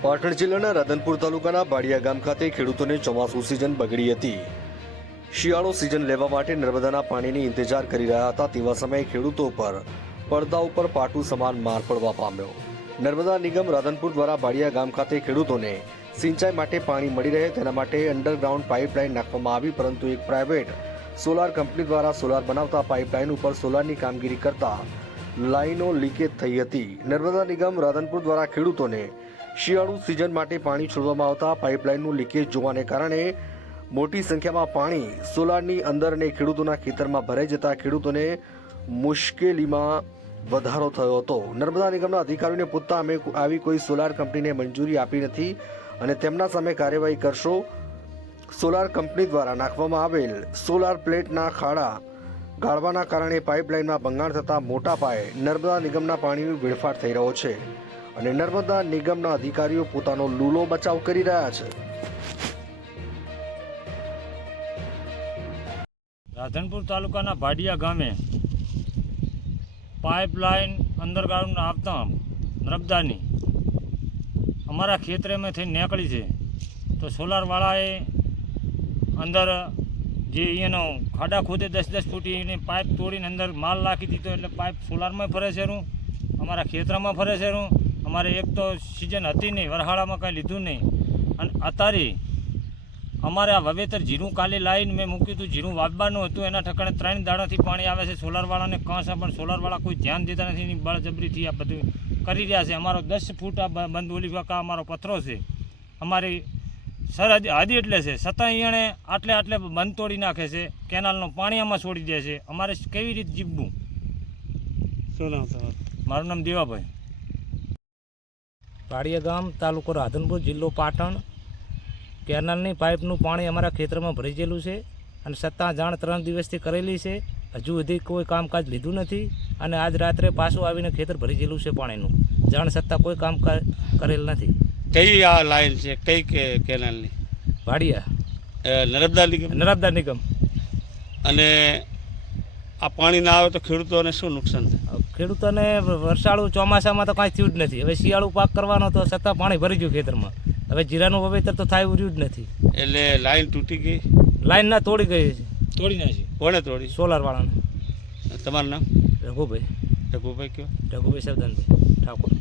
પાટણ જિલ્લાના રાધનપુર તાલુકાના બાડિયા ગામ ખાતે ખેડૂતોને ચોમાસું સિઝન બગડી હતી. શિયાળો સિઝન લેવા માટે નર્મદાના પાણીની ઇંતજાર કરી રહ્યા હતા તેવા સમયે ખેડૂતો પર પડદા ઉપર પાટું સમાન માર પડવા પામ્યો. નર્મદા નિગમ રાધનપુર દ્વારા બાડિયા ગામ ખાતે ખેડૂતોને સિંચાઈ માટે પાણી મળી રહે તેના માટે અંડરગ્રાઉન્ડ પાઇપલાઇન નાખવામાં આવી, પરંતુ એક પ્રાઇવેટ સોલાર કંપની દ્વારા સોલાર બનાવતા પાઇપલાઇન ઉપર સોલારની કામગીરી કરતા લાઇનો લીકેજ થઈ હતી. નર્મદા નિગમ રાધનપુર દ્વારા ખેડૂતોને શિયાળુ સિઝન માટે પાણી છોડવામાં આવતા પાઇપલાઇનનું લીકેજ જોવાને કારણે મોટી સંખ્યામાં પાણી સોલારની અંદર અને ખેડૂતોના ખેતરમાં ભરાઈ જતા ખેડૂતોને મુશ્કેલીમાં વધારો થયો હતો. નર્મદા નિગમના અધિકારીઓને પૂછતા અમે આવી કોઈ સોલાર કંપનીને મંજૂરી આપી નથી અને તેમના સામે કાર્યવાહી કરશો. સોલાર કંપની દ્વારા નાખવામાં આવેલ સોલાર પ્લેટના ખાડા ગાળવાના કારણે પાઇપલાઇનમાં ભંગાણ થતાં મોટા પાયે નર્મદા નિગમના પાણીનો વેડફાટ થઈ રહ્યો છે. અને નર્મદા નિગમના અધિકારીઓ પોતાનો લૂલો બચાવ કરી રહ્યા છે. રાધનપુર તાલુકાના ભાડિયા ગામે પાઇપલાઇન અંડરગ્રાઉન્ડ આપતા નર્મદાની અમારા ખેતરેમાંથી નીકળી છે. તો સોલારવાળાએ અંદર જે એનો ખાડા ખોદે દસ દસ ફૂટી એને પાઇપ તોડીને અંદર માલ નાખી દીધો એટલે પાઇપ સોલારમાં ફરે છે રૂં અમારા ખેતરમાં ફરે છે રૂં અમારે એક તો સિઝન હતી નહીં વરહાળામાં કાંઈ લીધું નહીં. અને અત્યારે અમારે આ વવેતર જીરું કાલે લાવીને મેં મૂક્યું હતું જીરું વાવવાનું હતું એના ઠકાણે ત્રણ દાડાથી પાણી આવે છે. સોલારવાળાને કાંસા પણ સોલારવાળા કોઈ ધ્યાન દેતા નથી એની બળજબરીથી આ બધું કરી રહ્યા છે. અમારો દસ ફૂટ આ બંધ ઓલી વાંકા અમારો પથરો છે. અમારી સરહદ હાદી એટલે છે. છતાં એણે આટલે આટલે બંધ તોડી નાખે છે. કેનાલનું પાણી આમાં છોડી દે છે. અમારે કેવી રીતે જીવવું? શું નામ તમારું મારું નામ દેવાભાઈ. પાડિયા ગામ તાલુકો રાધનપુર જિલ્લો પાટણ. કેનાલની પાઇપનું પાણી અમારા ખેતરમાં ભરી ગયેલું છે અને સત્તા જાણ ત્રણ દિવસથી કરેલી છે. હજુ સુધી કોઈ કામકાજ લીધું નથી અને આજ રાત્રે પાછું આવીને ખેતર ભરી ગયેલું છે પાણીનું. જાણ સત્તા કોઈ કામકાજ કરેલ નથી. કઈ આ લાઈન છે? કઈ કે કેનાલની? ભાડિયા અ, નર્મદા નિગમ? નર્મદા નિગમ. અને આ પાણી ના આવે તો ખેડૂતોને શું નુકસાન થાય? ખેડૂતોને વરસાળુ ચોમાસામાં તો કાંઈ થયું જ નથી. હવે શિયાળુ પાક કરવાનો તો છતાં પાણી ભરી ગયું ખેતરમાં. હવે જીરાનું વાવેતર તો થાય ઉર્યું જ નથી. એટલે લાઈન તૂટી ગઈ? લાઈન ના તોડી ગઈ છે તોડી નાખી. કોણે તોડી? સોલારવાળાને. તમારું નામ? રઘુભાઈ. રઘુભાઈ કયો? રઘુભાઈ સરદાનભાઈ ઠાકોર.